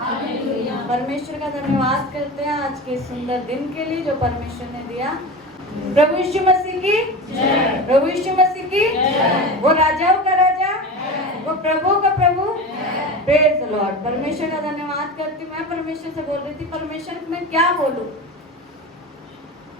Hallelujah. परमेश्वर का धन्यवाद करते हैं आज के सुंदर दिन के लिए जो परमेश्वर ने दिया। प्रभु यीशु मसीह की जय। प्रभु यीशु मसीह की जय। वो राजाओं का राजा, वो प्रभु का प्रभु। Praise the Lord. परमेश्वर का धन्यवाद करती हूँ। मैं परमेश्वर से बोल रही थी, परमेश्वर मैं क्या बोलूं,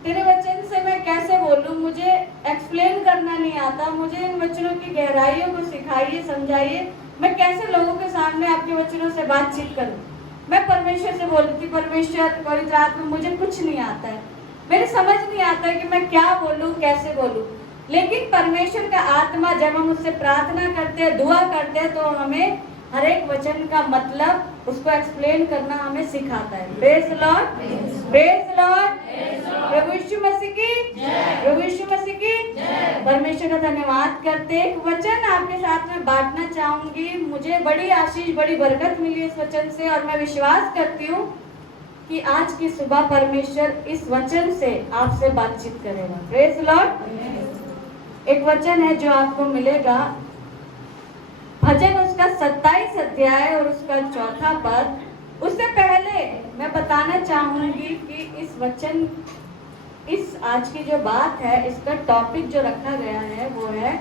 तेरे वचन से मैं कैसे बोलूं, मुझे एक्सप्लेन करना नहीं आता। मुझे इन वचनों की गहराइयों को सिखाइए, समझाइए। मैं कैसे लोगों के सामने आपके वचनों से बातचीत करूं। मैं परमेश्वर से बोल रही थी, परमेश्वर पवित्र आत्मा मुझे कुछ नहीं आता है, मेरे समझ नहीं आता है कि मैं क्या बोलूं, कैसे बोलूं। लेकिन परमेश्वर का आत्मा जब हम उससे प्रार्थना करते हैं, दुआ करते हैं, तो हमें हर एक वचन का मतलब उसको एक्सप्लेन करना हमें सिखाता है। Praise the Lord, praise the Lord. प्रभु यीशु मसीह की जय। प्रभु यीशु मसीह की जय। परमेश्वर का धन्यवाद करते एक वचन आपके साथ में बांटना चाहूंगी। मुझे बड़ी आशीष, बड़ी बरकत मिली इस वचन से, और मैं विश्वास करती हूँ कि आज की सुबह परमेश्वर इस वचन से आपसे बातचीत करेगा। Praise the Lord. एक वचन है जो आपको मिलेगा, भजन उसका 27 अध्याय और उसका 4 पद। उससे पहले मैं बताना चाहूंगी कि इस वचन, इस आज की जो बात है, इसका टॉपिक जो रखा गया है वो है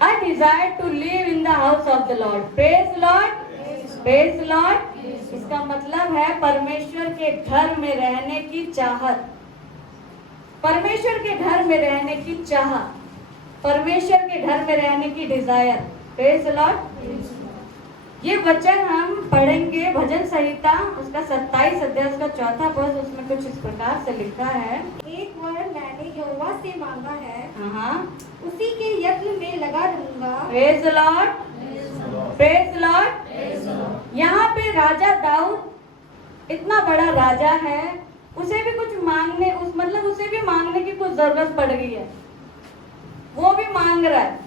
I desire to live in the house of the Lord. Praise the Lord. Praise the Lord. इसका मतलब है परमेश्वर के घर में रहने की चाहत, परमेश्वर के घर में रहने की चाहत, परमेश्वर के घर में रहने की डिजायर। Praise the Lord. ये वचन हम पढ़ेंगे भजन संहिता उसका 27 अध्याय उसका 4 पद। उसमें कुछ इस प्रकार से लिखा है, एक वर मैंने यहोवा से मांगा है, हाँ, उसी के यत्न में लगा रहूंगा। Praise the Lord, praise the Lord. यहाँ पे राजा दाऊद इतना बड़ा राजा है, उसे भी कुछ मांगने, उस मतलब उसे भी मांगने की कुछ जरूरत पड़ गई है। वो भी मांग रहा है।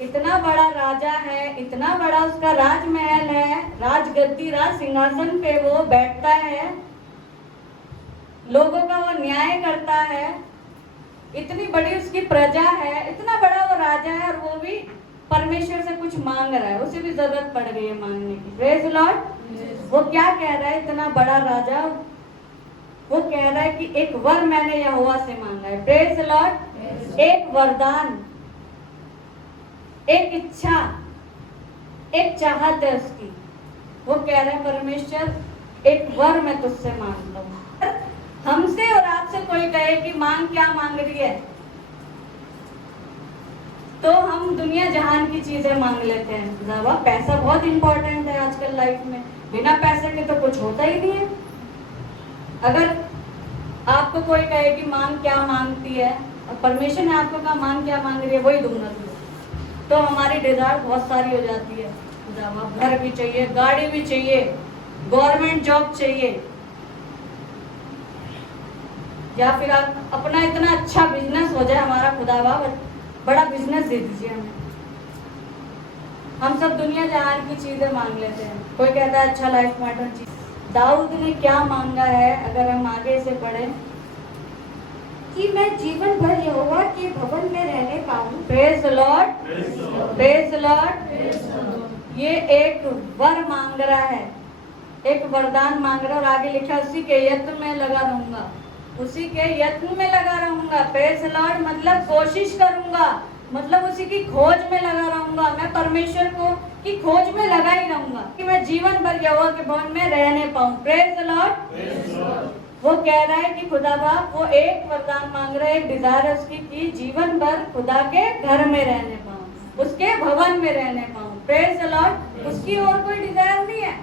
इतना बड़ा राजा है, इतना बड़ा उसका राजमहल है, राजगद्दी, राज सिंहासन पे वो बैठता है, लोगों का वो न्याय करता है, इतनी बड़ी उसकी प्रजा है, इतना बड़ा वो राजा है, और वो भी परमेश्वर से कुछ मांग रहा है। उसे भी जरूरत पड़ गई है मांगने की। Praise the Lord. वो क्या कह रहा है, इतना बड़ा राजा वो कह रहा है कि एक वर मैंने यहोवा से मांगा है। Praise the Lord. एक वरदान, एक इच्छा, एक चाहत है उसकी। वो कह रहे हैं, परमेश्वर एक वर मैं तुझसे मांगता हूँ। हमसे और आपसे कोई कहे कि मांग, क्या मांग रही है, तो हम दुनिया जहान की चीजें मांग लेते हैं। बाबा पैसा बहुत इंपॉर्टेंट है आजकल लाइफ में, बिना पैसे के तो कुछ होता ही नहीं है। अगर आपको कोई कहे कि मांग, क्या मांगती है, और परमेश्वर ने आपको कहा मांग, क्या मांग रही है, वही दूंगा तुझे, तो हमारी डिजायर बहुत सारी हो जाती है। घर भी चाहिए, गाड़ी भी चाहिए, गवर्नमेंट जॉब चाहिए, या फिर आप अपना इतना अच्छा बिजनेस हो जाए, हमारा खुदावा बड़ा बिजनेस दे दीजिए हमें। हम सब दुनिया जहान की चीजें मांग लेते हैं। कोई कहता है अच्छा लाइफ पार्टनर चीज। दाऊद ने क्या मांगा है, अगर हम आगे से पढ़ें, कि मैं जीवन भर यहोवा के भवन में रहने पाऊं। Praise the Lord, praise the Lord. ये एक वर मांग रहा है, एक वरदान मांग रहा है, और आगे लिखा उसी के यत्न में लगा रहूंगा, उसी के यत्न में लगा रहूंगा। Praise the Lord. मतलब कोशिश करूंगा, मतलब उसी की खोज में लगा रहूंगा। मैं परमेश्वर को की खोज में लगा ही रहूंगा कि मैं जीवन भर यहोवा के भवन में रहने पाऊं। Praise the Lord. वो कह रहा है कि खुदा बाप, वो एक वरदान मांग रहा है, एक डिजायर है उसकी कि जीवन भर खुदा के घर में रहने पाऊं, उसके भवन में रहने पाऊं। Praise the Lord. उसकी और कोई डिजायर नहीं है।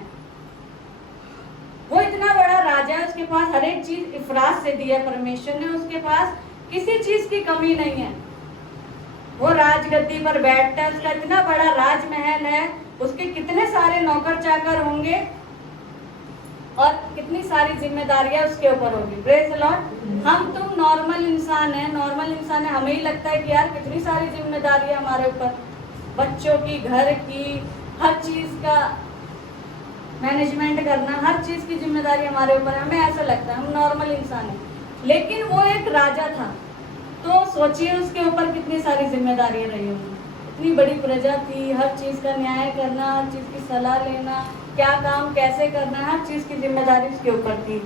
वो इतना बड़ा राजा है, उसके पास हर एक चीज इफरात से दी है परमेश्वर ने, उसके पास किसी चीज की कमी नहीं है। वो राजगद्दी पर बैठता है, उसका इतना बड़ा राजमहल है, उसके कितने सारे नौकर चाकर होंगे, और कितनी सारी जिम्मेदारियां उसके ऊपर होगी। Praise the Lord. हम तुम नॉर्मल इंसान है, नॉर्मल इंसान है, हमें ही लगता है कि यार कितनी सारी जिम्मेदारियां हमारे ऊपर, बच्चों की, घर की, हर चीज का मैनेजमेंट करना, हर चीज की जिम्मेदारी हमारे ऊपर है, हमें ऐसा लगता है, हम नॉर्मल इंसान है। लेकिन वो एक राजा था, तो सोचिए उसके ऊपर कितनी सारी जिम्मेदारियां रही होंगी। इतनी बड़ी प्रजा थी, हर चीज का न्याय करना, हर चीज की सलाह लेना, क्या काम कैसे करना है, हर चीज की जिम्मेदारी उसके ऊपर थी।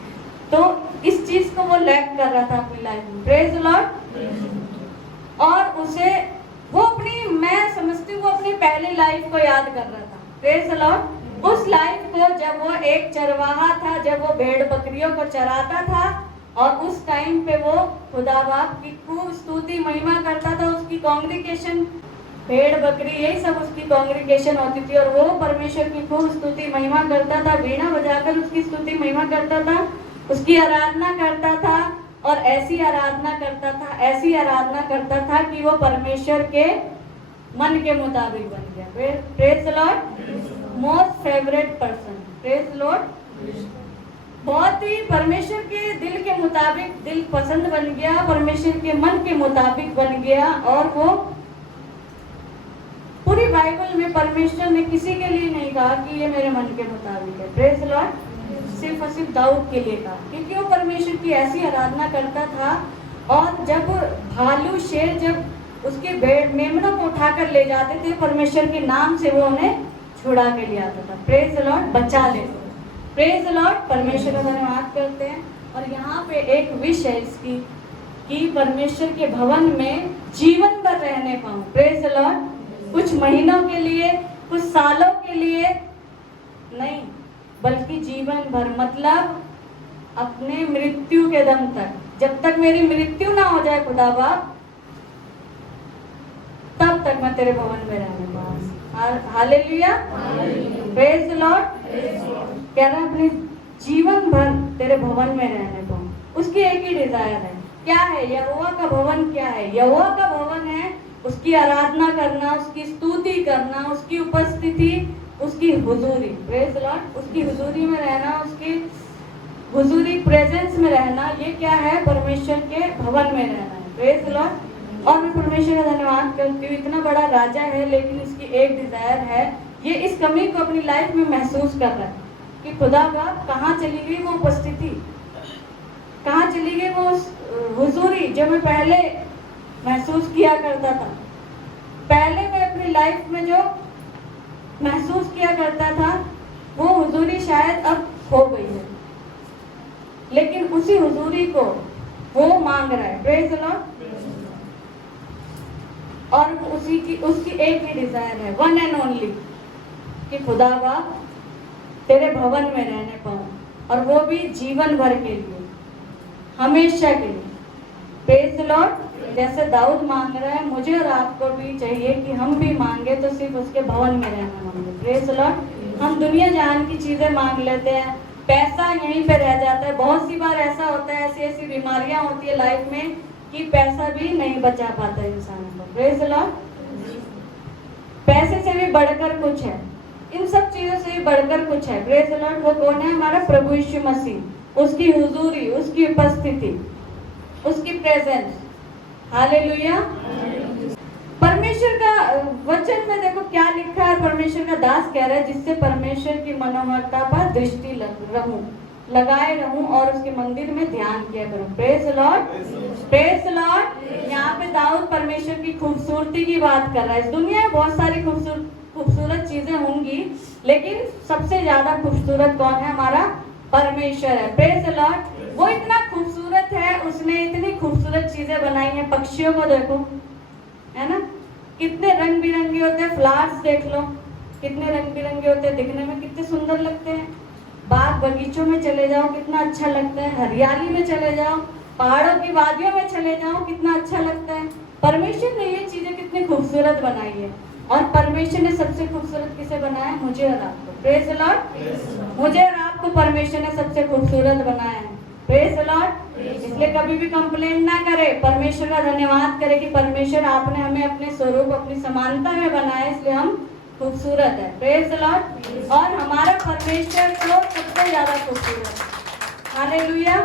तो इस चीज को वो लैक कर रहा था अपनी लाइफ में। Praise the Lord. और उसे वो अपनी, मैं समझती हूँ वो अपनी पहली लाइफ को याद कर रहा था। Praise the Lord. उस लाइफ को जब वो एक चरवाहा था, जब वो भेड़ बकरियों को चराता था, और उस टाइम पे वो खुदा बाप की खूब स्तुति महिमा करता था। उसकी कांग्रीगेशन, भेड़ बकरी यही सब उसकी कांग्रीगेशन होती थी, और वो परमेश्वर की खूब स्तुति महिमा करता था, वीणा बजाकर उसकी स्तुति महिमा करता था, उसकी आराधना करता था, और ऐसी आराधना करता था, ऐसी आराधना करता था कि वो परमेश्वर के मन के मुताबिक बन गया। Praise the Lord. Most favourite person. Praise the Lord. बहुत ही परमेश्वर के दिल के मुताबिक, दिल पसंद बन गया, परमेश्वर के मन के मुताबिक बन गया। और वो पूरी बाइबल में परमेश्वर ने किसी के लिए नहीं कहा कि ये मेरे मन के मुताबिक है। Praise the Lord. सिर्फ और सिर्फ दाऊद के लिए कहा, क्योंकि वो परमेश्वर की ऐसी आराधना करता था। और जब भालू शेर जब उसके भेड़ मेमनों को उठाकर ले जाते थे, परमेश्वर के नाम से वो उन्हें छुड़ा के ले आता था। Praise the Lord. बचा लेते। Praise the Lord. परमेश्वर का धन्यवाद करते हैं। और यहाँ पे एक विश है इसकी कि परमेश्वर के भवन में जीवन भर रहने पाऊं। Praise the Lord. कुछ महीनों के लिए, कुछ सालों के लिए नहीं, बल्कि जीवन भर, मतलब अपने मृत्यु के दम तक, जब तक मेरी मृत्यु ना हो जाए खुदा बाप, तब तक मैं तेरे भवन में रहने पाऊं। हालेलुया। Praise the Lord. कह रहा है अपने जीवन भर तेरे भवन में रहने पाऊं। उसकी एक ही डिजायर है। क्या है? यहोवा का भवन क्या है? यहोवा का भवन है उसकी आराधना करना, उसकी स्तुति करना, उसकी उपस्थिति, उसकी हुजूरी। Praise the Lord. उसकी हुजूरी में रहना, उसकी हुजूरी प्रेजेंस में रहना, ये क्या है? परमेश्वर के भवन में रहना है। Praise the Lord. और मैं परमेश्वर का धन्यवाद करती हूँ, इतना बड़ा राजा है लेकिन इसकी एक डिजायर है, ये इस कमी को अपनी लाइफ में महसूस कर रहा है कि खुदा का कहाँ चली गई वो उपस्थिति, कहाँ चली गई वो हुजूरी जो मैं पहले महसूस किया करता था। पहले मैं अपनी लाइफ में जो महसूस किया करता था वो हुजूरी शायद अब खो गई है, लेकिन उसी हुजूरी को वो मांग रहा है। Praise the Lord. और उसकी एक ही डिजायर है, वन एंड ओनली, कि खुदा बाप तेरे भवन में रहने पाऊं, और वो भी जीवन भर के लिए, हमेशा के लिए। Praise the Lord. जैसे दाऊद मांग रहा है, मुझे और आपको भी चाहिए कि हम भी मांगे तो सिर्फ उसके भवन में रहना मांगे। Praise the Lord. हम दुनिया जहान की चीजें मांग लेते हैं, पैसा यहीं पे रह जाता है। बहुत सी बार ऐसा होता है, ऐसी ऐसी बीमारियां होती है लाइफ में कि पैसा भी नहीं बचा पाता इंसान को। Praise the Lord. पैसे से भी बढ़कर कुछ है, इन सब चीजों से भी बढ़कर कुछ है। Praise the Lord. वो कौन है? हमारा प्रभु यीशु मसीह, उसकी हुजूरी, उसकी उपस्थिति, उसकी प्रेजेंस। हालेलुया। परमेश्वर का वचन में देखो क्या लिखा है। परमेश्वर का दास कह रहा है, जिससे परमेश्वर की मनोहरता पर दृष्टि लगाए रहूं और उसके मंदिर में ध्यान किया करूं। Praise the Lord. Praise the Lord. यहाँ पे दाऊद परमेश्वर की खूबसूरती की बात कर रहा है। इस दुनिया में बहुत सारी खूबसूरत चीजें होंगी, लेकिन सबसे ज्यादा खूबसूरत कौन है? हमारा परमेश्वर है। Praise the Lord. वो इतना खूबसूरत है, उसने इतनी खूबसूरत चीजें बनाई हैं। पक्षियों को देखो, है ना, कितने रंग बिरंगे होते हैं। फ्लावर्स देख लो, कितने रंग बिरंगे होते हैं, दिखने में कितने सुंदर लगते हैं। बाग बगीचों में चले जाओ, कितना अच्छा लगता है। हरियाली में चले जाओ, पहाड़ों की वादियों में चले जाओ, कितना अच्छा लगता है। परमेश्वर ने ये चीजें कितनी खूबसूरत बनाई है। और परमेश्वर ने सबसे खूबसूरत किसे बनाया? मुझे और आपको। Praise the Lord. मुझे और आपको परमेश्वर ने सबसे खूबसूरत बनाया है। Praise the Lord. इसलिए कभी भी कंप्लेन ना करे, परमेश्वर का धन्यवाद करे कि परमेश्वर आपने हमें अपने स्वरूप, अपनी समानता में बनाया, इसलिए हम खूबसूरत है। Praise the Lord. और हमारा परमेश्वर तो सबसे ज्यादा खूबसूरत है। हालेलुया।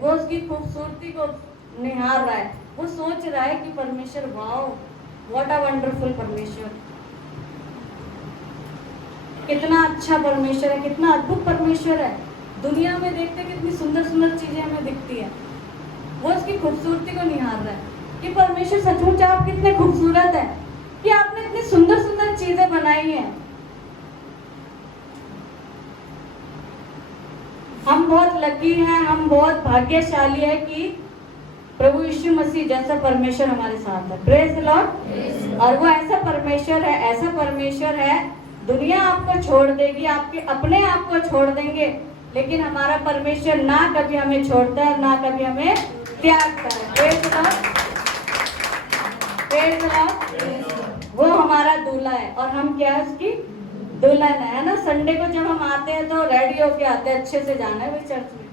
वो उसकी खूबसूरती को निहार रहा है, वो सोच रहा है कि परमेश्वर, वाओ, व्हाट अ वंडरफुल परमेश्वर, कितना अच्छा परमेश्वर है, कितना अद्भुत परमेश्वर है। दुनिया में देखते कितनी सुंदर सुंदर चीजें हमें दिखती है, वो उसकी खूबसूरती को निहार रहा है कि परमेश्वर सचमुच आप कितने खूबसूरत है, कि आपने इतनी सुंदर सुंदर चीजें बनाई हैं। लकी हैं, हम बहुत भाग्यशाली है कि प्रभु यीशु मसीह जैसा परमेश्वर हमारे साथ है। Praise the Lord. और वो ऐसा परमेश्वर है, दुनिया आपको छोड़ देगी, आपके अपने आप को छोड़ देंगे, लेकिन हमारा परमेश्वर ना कभी हमें छोड़ता है, ना कभी हमें त्यागता है। Praise the Lord, praise the Lord. वो हमारा दूल्हा है और हम क्या है, उसकी दुल्हन है ना। संडे को जब हम आते हैं तो रेडी होके आते हैं, अच्छे से जाना है भाई चर्च में।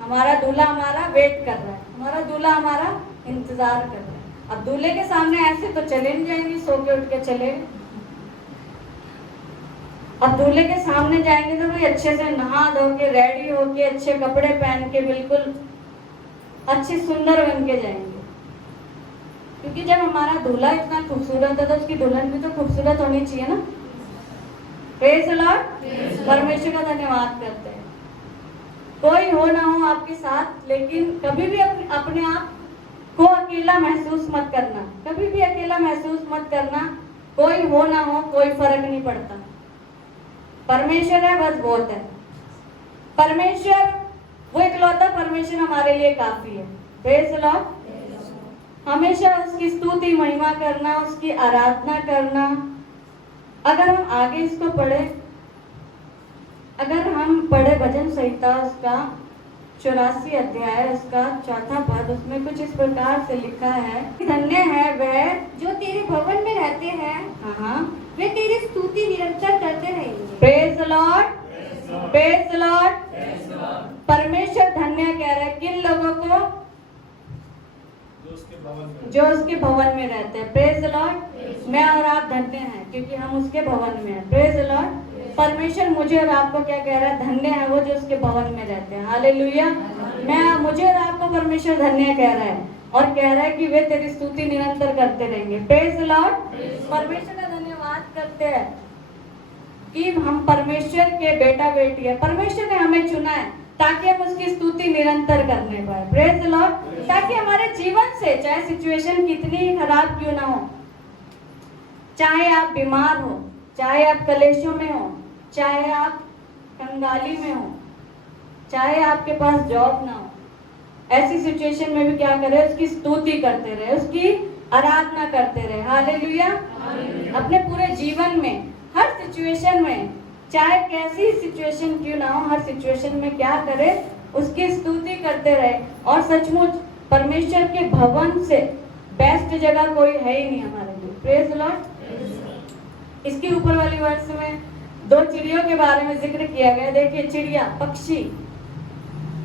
हमारा दूल्हा हमारा वेट कर रहा है, हमारा दूल्हा हमारा इंतजार कर रहा है। अब दूल्हे के सामने ऐसे तो चले नहीं जाएंगे, सो के उठ के चले। अब दूल्हे के सामने जाएंगे तो भाई अच्छे से नहा धो के रेडी होके अच्छे कपड़े पहन के बिल्कुल अच्छे सुंदर बन के जाएंगे, क्योंकि जब हमारा दूल्हा इतना खूबसूरत है तो उसकी दुल्हन भी तो खूबसूरत होनी चाहिए ना। Praise the Lord. परमेश्वर का धन्यवाद करते हैं। कोई हो ना हो आपके साथ, लेकिन कभी भी अपने आप को अकेला महसूस मत करना, कभी भी अकेला महसूस मत करना। कोई हो ना हो कोई फर्क नहीं पड़ता, परमेश्वर है बस बहुत है। परमेश्वर वो इकलौता परमेश्वर हमारे लिए काफी है। Praise the Lord. हमेशा उसकी स्तुति महिमा करना, उसकी आराधना करना। अगर हम आगे इसको पढ़े, अगर हम पढ़े भजन संहिता उसका 84 अध्याय उसका 4था पद, उसमें कुछ इस प्रकार से लिखा है, धन्य है वह जो तेरे भवन में रहते हैं, हाँ वे तेरी स्तुति निरंतर करते रहेंगे। Praise the Lord, praise the Lord. परमेश्वर धन्य कह रहा है किन लोगों को, जो उसके भवन में रहते हैं। Praise the Lord. मैं और आप धन्य हैं क्योंकि हम उसके भवन में हैं। Praise the Lord. परमेश्वर मुझे और आपको क्या कह रहा है, धन्य है वो जो उसके भवन में रहते हैं। हालेलुया। मुझे और आपको परमेश्वर धन्य कह रहा है और कह रहा है कि वे तेरी स्तुति निरंतर करते रहेंगे। Praise the Lord. परमेश्वर का धन्यवाद करते हैं कि हम परमेश्वर के बेटा बेटी है। परमेश्वर ने हमें चुना है ताकि हम उसकी स्तुति निरंतर करने पाए। Praise the Lord. ताकि हमारे जीवन से चाहे सिचुएशन कितनी ही खराब क्यों ना हो, चाहे आप बीमार हो, चाहे आप कलेशों में हो, चाहे आप कंगाली में हो, चाहे आपके पास जॉब ना हो, ऐसी सिचुएशन में भी क्या करें, उसकी स्तुति करते रहे, उसकी आराधना करते रहे। हालेलुया। अपने पूरे जीवन में हर सिचुएशन में, चाहे कैसी सिचुएशन क्यों ना हो, हर सिचुएशन में क्या करे, उसकी स्तुति करते रहे। और सचमुच परमेश्वर के भवन से बेस्ट जगह कोई है ही नहीं हमारे लिए। Praise the Lord. इसके ऊपर वाली वर्ष में 2 चिड़ियों के बारे में जिक्र किया गया। देखिए चिड़िया, पक्षी,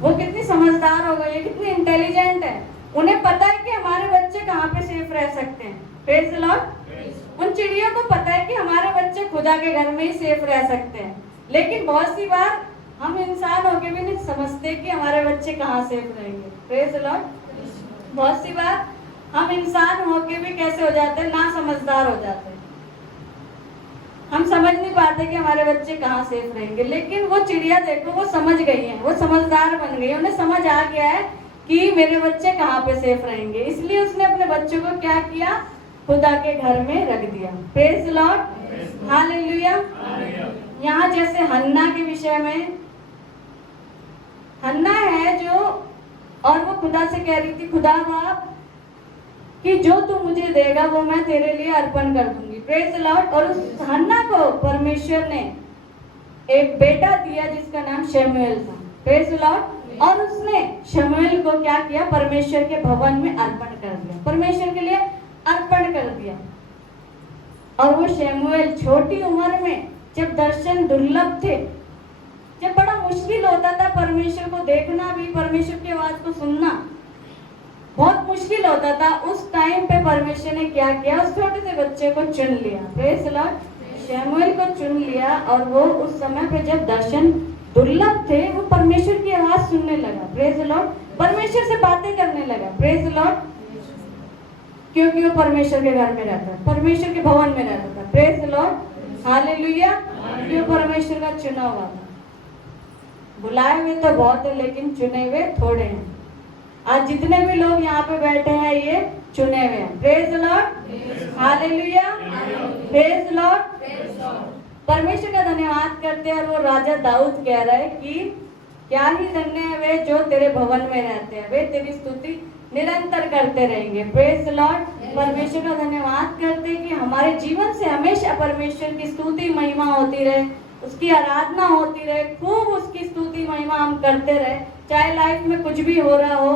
वो कितनी समझदार हो गई है, कितनी इंटेलिजेंट है। उन्हें पता है कि हमारे बच्चे कहाँ पे सेफ रह सकते हैं। Praise the Lord. उन चिड़ियों को पता है कि हमारे बच्चे खुदा के घर में ही सेफ रह सकते हैं। लेकिन बहुत सी बार हम इंसान होके भी नहीं समझते कि हमारे बच्चे कहाँ सेफ रहेंगे। Praise the Lord. बहुत सी बार हम इंसान होके भी कैसे हो जाते हैं, ना समझदार हो जाते हैं। हम समझ नहीं पाते कि हमारे बच्चे कहाँ सेफ रहेंगे। लेकिन वो चिड़िया देखो, वो समझ गई है, वो समझदार बन गई है। उन्हें समझ आ गया है कि मेरे बच्चे कहाँ पे सेफ रहेंगे, इसलिए उसने अपने बच्चों को क्या किया, खुदा के घर में रख दिया। Praise the Lord. हालेलुया। यहाँ जैसे हन्ना के विषय में, हन्ना है जो, और वो खुदा से कह रही थी, खुदा बाप कि जो तू मुझे देगा वो मैं तेरे लिए अर्पण कर दूंगी। Praise the Lord. और उस हन्ना को परमेश्वर ने एक बेटा दिया जिसका नाम शमूएल था। Praise the Lord. और उसने शमूएल को क्या किया, परमेश्वर के भवन में अर्पण कर दिया, परमेश्वर के लिए अर्पण कर दिया। और वो शमूएल छोटी उम्र में, जब दर्शन दुर्लभ थे, जब बड़ा मुश्किल होता था परमेश्वर को देखना भी, परमेश्वर की आवाज को सुनना बहुत मुश्किल होता था, उस टाइम पे परमेश्वर ने क्या किया, उस छोटे से बच्चे को चुन लिया। Praise the Lord. शमूएल को चुन लिया और वो उस समय पे जब दर्शन दुर्लभ थे, वो परमेश्वर की आवाज सुनने लगा। Praise the Lord. परमेश्वर से बातें करने लगा। Praise the Lord. क्योंकि वो परमेश्वर के घर में रहता है, परमेश्वर के भवन में रहता था। Praise the Lord. हालेलुया। ये परमेश्वर का चुना हुआ था। बुलाए हुए तो बहुत है लेकिन चुने हुए थोड़े हैं। आज जितने भी लोग यहाँ पे बैठे हैं ये चुने हुए हैं। Praise the Lord. Hallelujah. Praise the Lord. परमेश्वर का धन्यवाद करते हैं। और वो राजा दाऊद कह रहा है कि क्या ही धन्य है वे जो तेरे भवन में रहते हैं, वे तेरी स्तुति निरंतर करते रहेंगे। Praise the Lord. परमेश्वर का धन्यवाद करते हैं कि हमारे जीवन से हमेशा परमेश्वर की स्तुति महिमा होती रहे, उसकी आराधना होती रहे, खूब उसकी स्तुति महिमा हम करते रहे। चाहे लाइफ में कुछ भी हो रहा हो,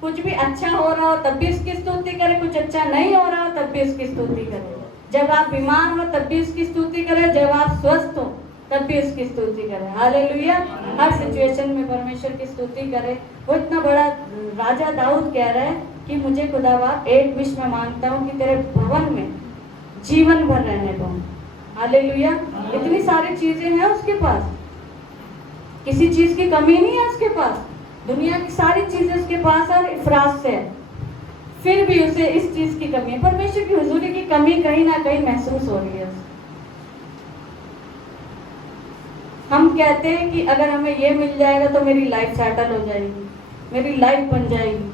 कुछ भी अच्छा हो रहा हो तब भी उसकी स्तुति करें, कुछ अच्छा नहीं हो रहा हो तब भी उसकी स्तुति करें। जब आप बीमार हो तब भी उसकी स्तुति करें, जब आप स्वस्थ हो तब भी उसकी स्तुति करें। हालेलुया। हर सिचुएशन में परमेश्वर की स्तुति करें। वो इतना बड़ा राजा दाऊद कह रहा है कि मुझे खुदा बाप एक विश में मांगता हूँ कि तेरे भवन में जीवन भर रहने पाऊँ। हालेलुया। इतनी सारी चीजें हैं उसके पास, किसी चीज की कमी नहीं है उसके पास, दुनिया की सारी चीजें उसके पास और इफरात से है, फिर भी उसे इस चीज की कमी है। परमेश्वर की हुजूरी की कमी कहीं ना कहीं महसूस हो रही है उसे। हम कहते हैं कि अगर हमें ये मिल जाएगा तो मेरी लाइफ सेटल हो जाएगी, मेरी लाइफ बन जाएगी,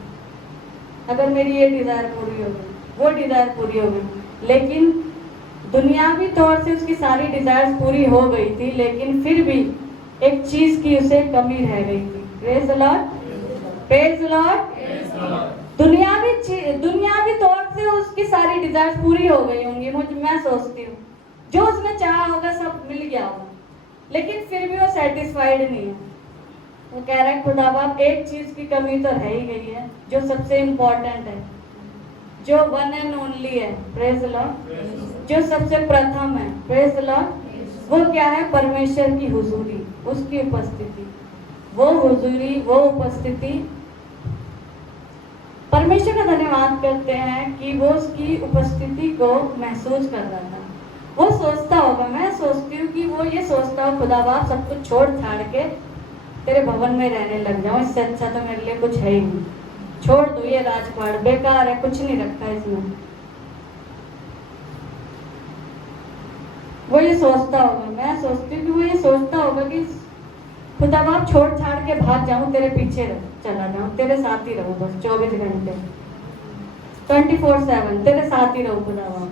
अगर मेरी ये डिजायर पूरी हो गई, वो डिजायर पूरी हो गई। लेकिन दुनियावी तौर से उसकी सारी डिजायर्स पूरी हो गई थी, लेकिन फिर भी एक चीज की उसे कमी रह गई थी। Praise the Lord. Praise the Lord. दुनियावी तौर से उसकी सारी डिजायर्स पूरी हो गई होंगी, मैं सोचती हूँ। जो उसने चाहा होगा सब मिल गया होगा, लेकिन फिर भी वो सेटिस्फाइड नहीं है। वो कह रहा है खुदा बाप एक चीज की कमी तो रह ही गई है, जो सबसे इम्पोर्टेंट है, जो वन एंड ओनली है। Praise the Lord. जो सबसे प्रथम है। Praise the Lord. वो क्या है? परमेश्वर की हुजूरी, उसकी उपस्थिति। वो हुजूरी, वो उपस्थिति। परमेश्वर का धन्यवाद करते हैं कि वो उसकी उपस्थिति को महसूस कर रहा था। वो सोचता होगा, मैं सोचती हूँ कि वो ये सोचता हो खुदा बाप सब कुछ छोड़ छाड़ के तेरे भवन में रहने लग जाऊं, इससे अच्छा तो मेरे लिए कुछ है ही नहीं, छोड़ दो ये राजपाट, बेकार है, कुछ नहीं रखा इसमें। वो ये सोचता होगा, मैं सोचती हूँ कि वो ये सोचता होगा कि खुदा बाप छोड़ छाड़ के भाग जाऊं, तेरे पीछे चला जाऊं, तेरे साथ ही रहूं बस 24 घंटे 24/7 तेरे साथ ही रहूं खुदा बाप।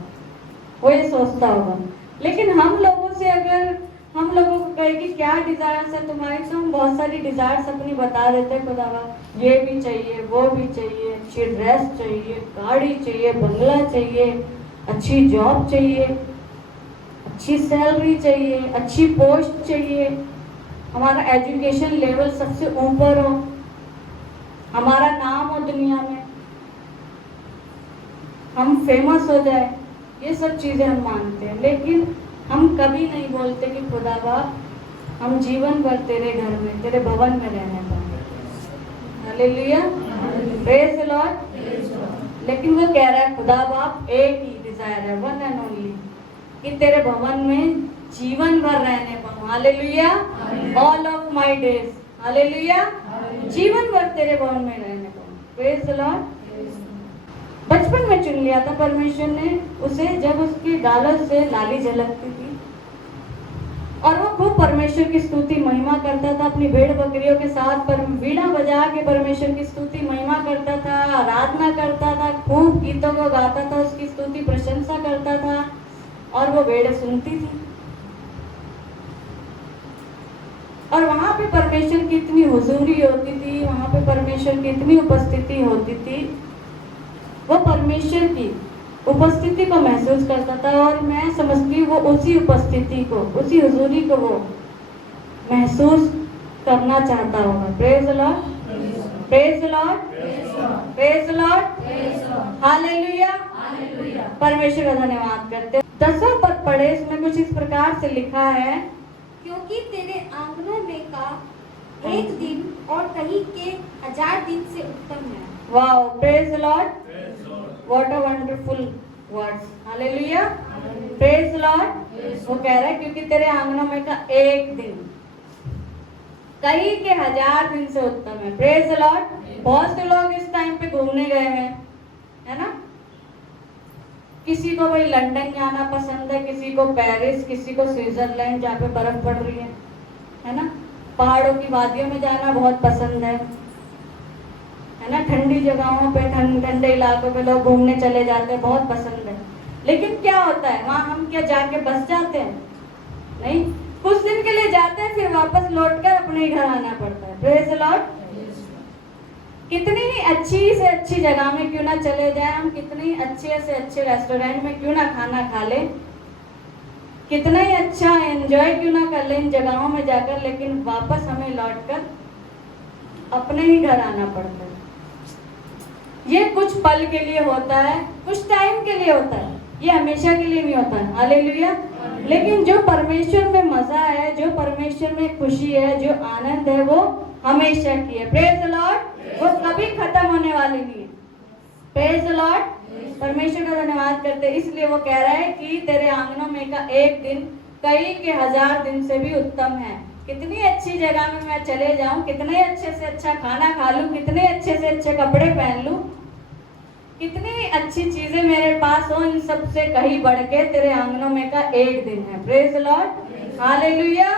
वो ये सोचता होगा। लेकिन हम लोगों से अगर हम लोगों को कहे कि क्या डिजायर्स है तुम्हारी, तो हम बहुत सारी डिजायर्स अपनी बता देते हैं खुदा बाप, ये भी चाहिए, वो भी चाहिए, अच्छी ड्रेस चाहिए, गाड़ी चाहिए, बंगला चाहिए, अच्छी जॉब चाहिए, अच्छी सैलरी चाहिए, अच्छी पोस्ट चाहिए, हमारा एजुकेशन लेवल सबसे ऊपर हो, हमारा नाम हो दुनिया में, हम फेमस हो जाए, ये सब चीजें हम मानते हैं। लेकिन हम कभी नहीं बोलते कि खुदा बाप हम जीवन भर तेरे घर में, तेरे भवन में रहने पाएंगे। हालेलुया। Praise the Lord. लेकिन वो कह रहा है खुदा बाप एक ही डिजायर है, वन एंड ओनली, कि तेरे भवन में जीवन भर रहने पाऊं। Hallelujah. All of my days. Hallelujah. जीवन भर तेरे भवन में रहने पाऊं। Praise the Lord. बचपन में चुन लिया था परमेश्वर ने उसे, जब उसके गालों से लाली झलकती थी और वो खूब परमेश्वर की स्तुति महिमा करता था, अपनी भेड़ बकरियों के साथ पर वीणा बजा के परमेश्वर की स्तुति महिमा करता था, आराधना करता था, खूब गीतों को गाता था, उसकी स्तुति प्रशंसा करता था और वो भेड़ सुनती थी। और वहां पे परमेश्वर की इतनी हुजूरी होती थी, वहां पे परमेश्वर की इतनी उपस्थिति होती थी, वो परमेश्वर की उपस्थिति को महसूस करता था। और मैं समझती हूँ वो उसी उपस्थिति को, उसी हुजूरी को वो महसूस करना चाहता होगा। Praise the Lord. Praise the Lord. Praise the Lord. Hallelujah. परमेश्वर का धन्यवाद करते। 10वां पद पढ़े, इसमें कुछ इस प्रकार से लिखा है, क्योंकि तेरे आंगनों में का एक दिन और कहीं के 1000 दिन से उत्तम है। Wow. Praise the Lord. What a wonderful words. Hallelujah. Praise the Lord. वो कह रहा है क्योंकि तेरे आंगनों में का एक दिन कहीं के 1000 दिन से उत्तम है। Praise the Lord. बहुत से लोग इस टाइम पे घूमने गए हैं, है ना। किसी को भाई लंदन जाना पसंद है, किसी को पेरिस, किसी को स्विट्जरलैंड जहाँ पे बर्फ पड़ रही है ना। पहाड़ों की वादियों में जाना बहुत पसंद है ना। ठंडी जगहों पे, ठंडे इलाकों पे लोग घूमने चले जाते हैं, बहुत पसंद है। लेकिन क्या होता है वहाँ, हम क्या जाके बस जाते हैं? नहीं, कुछ दिन के लिए जाते हैं, फिर वापस लौटकर अपने ही घर आना पड़ता है। है। Praise the Lord. कितनी ही अच्छी से अच्छी जगह में क्यों ना चले जाएं हम, कितनी अच्छे से अच्छे रेस्टोरेंट में क्यों ना खाना खा लें, कितना ही अच्छा एंजॉय क्यों ना कर लें इन जगहों में जाकर, लेकिन वापस हमें लौटकर अपने ही घर आना पड़ता है। ये कुछ पल के लिए होता है, कुछ टाइम के लिए होता है, ये हमेशा के लिए नहीं होता है। हालेलुया। लेकिन जो परमेश्वर में मजा है, जो परमेश्वर में खुशी है, जो आनंद है, वो हमेशा की है। Praise the Lord. वो कभी खत्म होने वाली नहीं है। Praise the Lord. परमेश्वर का धन्यवाद करते हैं। इसलिए वो कह रहा है कि तेरे आंगनों में का एक दिन कई के 1000 दिन से भी उत्तम है। कितनी अच्छी जगह में मैं चले जाऊं, कितने अच्छे से अच्छा खाना खा लूं, कितने अच्छे से अच्छे कपड़े पहन लूं, कितनी अच्छी चीजें मेरे पास हो, इन सब से कहीं बढ़ के तेरे आंगनों में का एक दिन है। Praise the Lord. हालेलुया।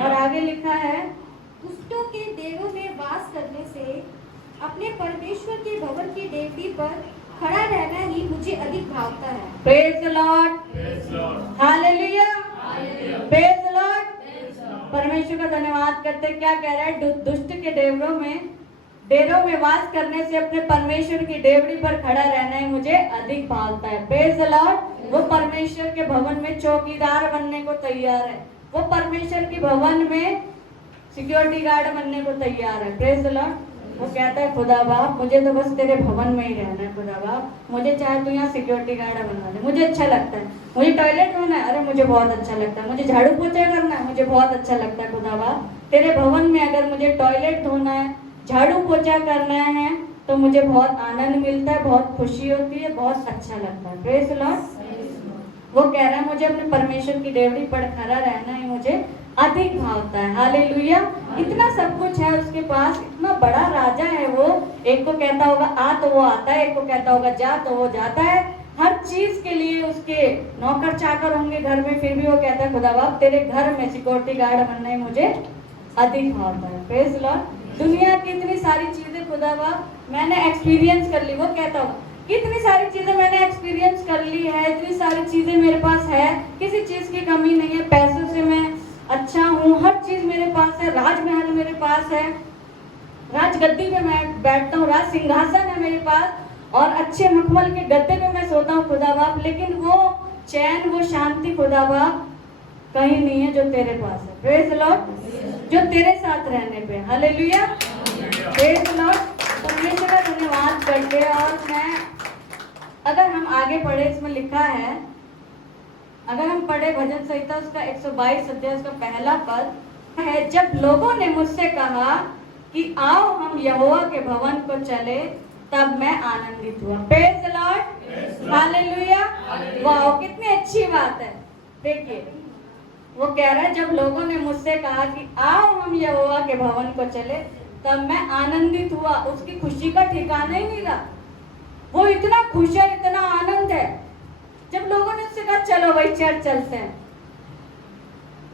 और आगे लिखा है, दुष्टों के देरों में वास करने से अपने परमेश्वर के भवन की डेवढ़ी पर खड़ा रहना ही मुझे अधिक भावता है। Praise the Lord. Hallelujah. Praise the Lord. परमेश्वर का धन्यवाद करते। क्या कह रहा है, दुष्ट के डेरों में वास करने से अपने परमेश्वर की डेवढ़ी पर खड़ा रहना ही मुझे अधिक भावता है। Praise the Lord. वो परमेश्वर के भवन में चौकीदार बनने को तैयार है, वो परमेश्वर के भवन में सिक्योरिटी गार्ड बनने को तैयार है। Praise the Lord. वो कहता है, खुदा बाप मुझे तो बस तेरे भवन में ही रहना है, खुदा बाप मुझे चाहे तो यहाँ सिक्योरिटी गार्ड बनवा दे, मुझे अच्छा लगता है। मुझे टॉयलेट धोना है, अरे मुझे बहुत अच्छा लगता है। मुझे झाड़ू पोछा करना है, मुझे बहुत अच्छा लगता है। खुदा बाप तेरे भवन में अगर मुझे टॉयलेट धोना है, झाड़ू पोछा करना है, तो मुझे बहुत आनंद मिलता है, बहुत खुशी होती है, बहुत अच्छा लगता है। Praise the Lord. वो कह रहा है, मुझे अपने परमेश्वर की डेवढ़ी पर खड़ा रहना ही मुझे अधिक भावता है। हालेलुया। इतना सब कुछ है उसके पास, इतना बड़ा राजा है वो। एक को कहता होगा आ तो वो आता है, एक को कहता होगा जा तो वो जाता है। हर चीज के लिए उसके नौकर चाकर होंगे घर में, फिर भी वो कहता है, खुदा बाप तेरे घर में सिक्योरिटी गार्ड बनना ही मुझे अधिक भावता है। Praise the Lord. दुनिया की इतनी सारी चीजें खुदा बाप मैंने एक्सपीरियंस कर ली। वो कहता होगा, कितनी सारी चीजें मैंने एक्सपीरियंस कर ली है, इतनी सारी चीजें मेरे पास है, किसी चीज की कमी नहीं है, पैसों से मैं अच्छा हूँ, हर चीज मेरे पास है, राजमहल मेरे पास है, राजगद्दी पे मैं बैठता हूँ, राज सिंहासन है मेरे पास, और अच्छे मखमल के गद्दे पे मैं सोता हूँ खुदा बाप। लेकिन वो चैन, वो शांति खुदा बाप कहीं नहीं है जो तेरे पास है। Praise the Lord. जो तेरे साथ रहने पे। हालेलुया। Praise the Lord. परमेश्वर का धन्यवाद करते। और मैं अगर हम आगे पढ़े, इसमें लिखा है, अगर हम पढ़े भजन संहिता उसका 122 अध्याय उसका पहला पद है, जब लोगों ने मुझसे कहा कि आओ हम यहोवा के भवन को चले, तब मैं आनंदित हुआ। Praise the Lord. हालेलुया। वाह, कितनी अच्छी बात है। देखिए वो कह रहा है, जब लोगों ने मुझसे कहा कि आओ हम यहोवा के भवन को चले, तब मैं आनंदित हुआ। उसकी खुशी का ठिकाना ही नहीं रहा। वो इतना खुश है, इतना आनंद है। जब लोगों ने उससे कहा चलो भाई चर्च चलते हैं,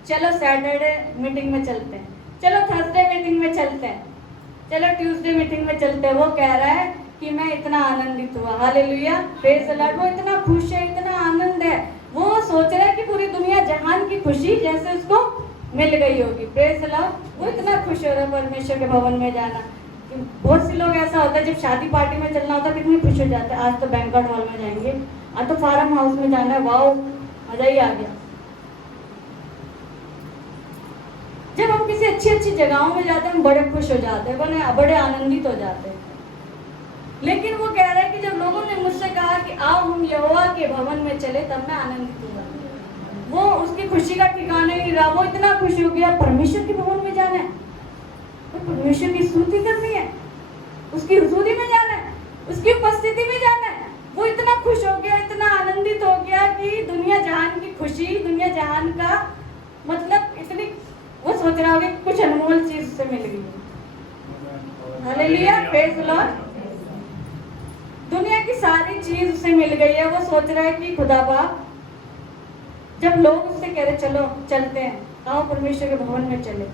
चलो सैटरडे मीटिंग में चलते हैं, चलो थर्सडे मीटिंग में चलते हैं, चलो ट्यूसडे मीटिंग में चलते हैं, वो कह रहा है कि मैं इतना आनंदित हुआ। हालेलुया। Praise the Lord. वो इतना खुश है, इतना आनंद है। वो सोच रहा है कि पूरी दुनिया जहान की खुशी जैसे उसको मिल गई होगी। Praise the Lord. वो इतना खुश हो रहा है परमेश्वर के भवन में जाना। बहुत से लोग ऐसा होता है, जब शादी पार्टी में चलना होता है कितने खुश हो जाते हैं, आज तो बैंक्वेट हॉल में जाएंगे, आज तो फार्म हाउस में जाना है, वाओ मजा ही आ गया। जब हम किसी अच्छी अच्छी जगहों में जाते हैं हम बड़े खुश हो जाते हैं, बड़े आनंदित हो जाते हैं। लेकिन वो कह रहा है कि जब लोगों ने मुझसे कहा कि आओ हम यहोवा के भवन में चले, तब मैं आनंदित हुआ। वो उसकी खुशी का ठिकाना नहीं रहा। वो इतना खुश हो गया, परमेश्वर के भवन में जाना है, परमेश्वर की स्तुति करनी है, उसकी हुजूरी में जाना है, उसकी उपस्थिति में जाना है। वो इतना खुश हो गया, इतना आनंदित हो गया कि दुनिया जहान की खुशी, दुनिया जहान का मतलब इतनी, वो सोच रहा होगा कुछ अनमोल चीज से मिल गई। हालेलुया। Praise the Lord. दुनिया की सारी चीज उसे मिल गई है। वो सोच रहा है कि खुदा बाप, जब लोग उससे कह रहे चलो चलते हैं, आओ परमेश्वर के भवन में चले,